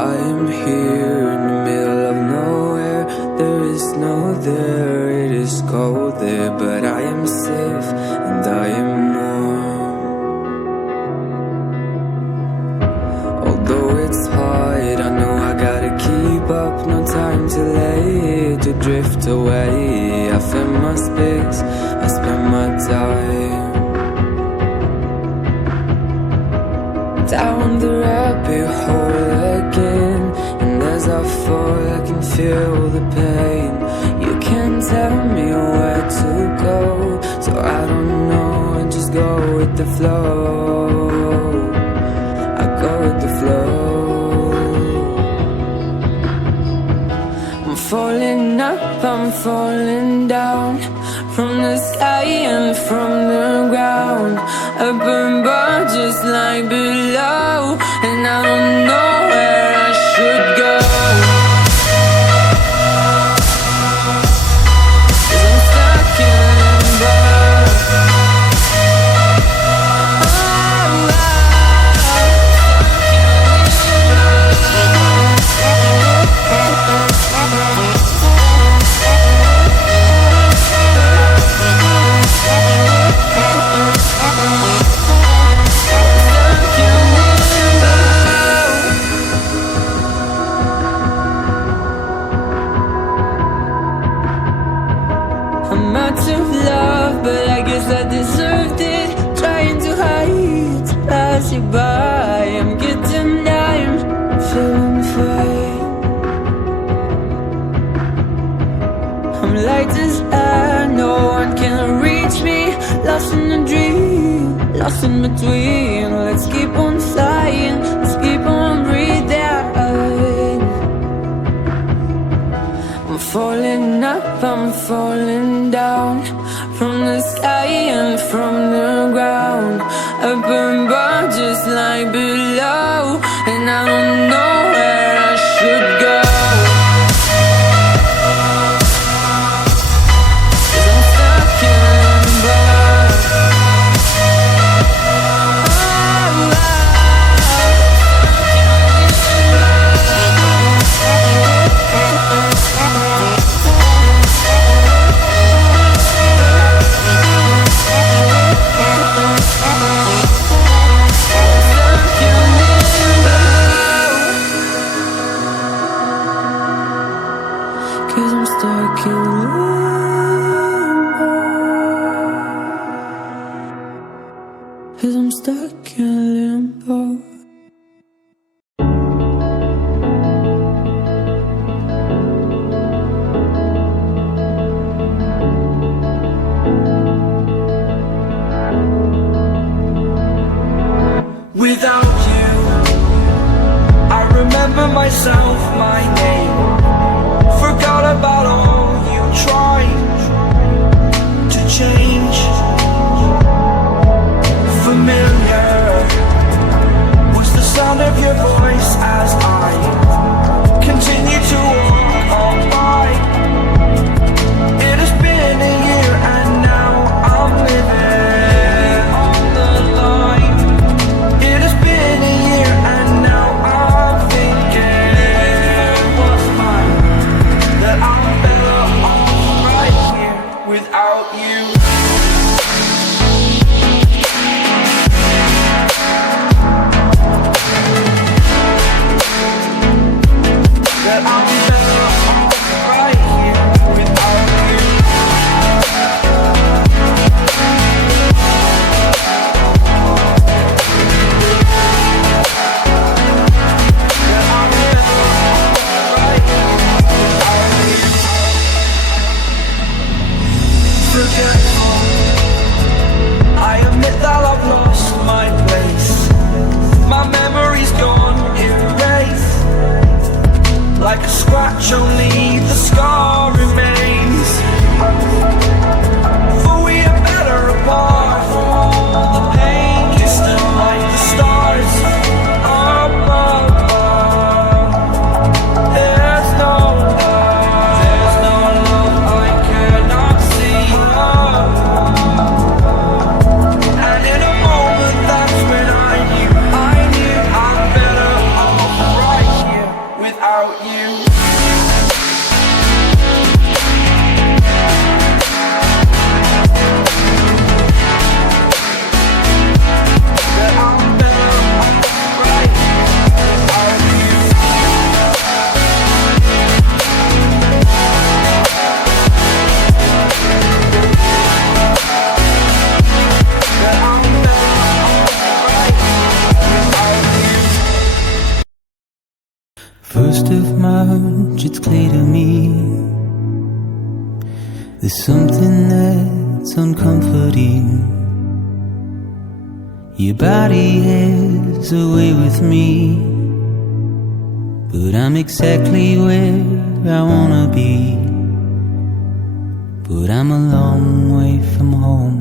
I am here in the middle of nowhere. There is no there, it is cold there, but I am safe and I am warm. Although it's hard, I know I gotta keep up. No time to lay, to drift away. I find my space, I spend my time. Down the rabbit hole again, and as I fall I can feel the pain. You can't tell me where to go, so I don't know, I just go with the flow. I go with the flow. I'm falling up, I'm falling down, from the sky and from the ground. Up above just like below, and I don't know where I should go. 'Cause I'm stuck in limbo. I'm out of love, but I guess I deserved it. Trying to hide, to pass you by. I'm getting down, feeling fine. I'm light as air, no one can reach me. Lost in a dream, lost in between. Let's keep on flying, let's keep on breathing. I'm falling up, I'm falling down, from the sky and from the ground. Up above just like below, and I don't know where I should go. 'Cause I'm stuck in limbo. Cause I'm stuck in limbo. Cause I'm stuck in limbo. Without you, I remember myself, my name. Forgot about all you tried to change. Familiar was the sound of your voice as I continue to walk on by. It has been a year and now I'm living on the line. It has been a year and now I'm thinking what's mine, that I'm better off right here without you. That I'm better off right here without you. That I'm better off right here without you. Forgetful, I admit that I've lost my place. My memory's gone erased. Like a scratch, only the scar remains. For we are better apart from all the pain. Distant like the stars above. There's no love I cannot see. And in a moment, that's when I knew I'm better off right here 1st of March, it's clear to me there's something that's uncomforting. Your body has a way with me, but I'm exactly where I wanna be. But I'm a long way from home.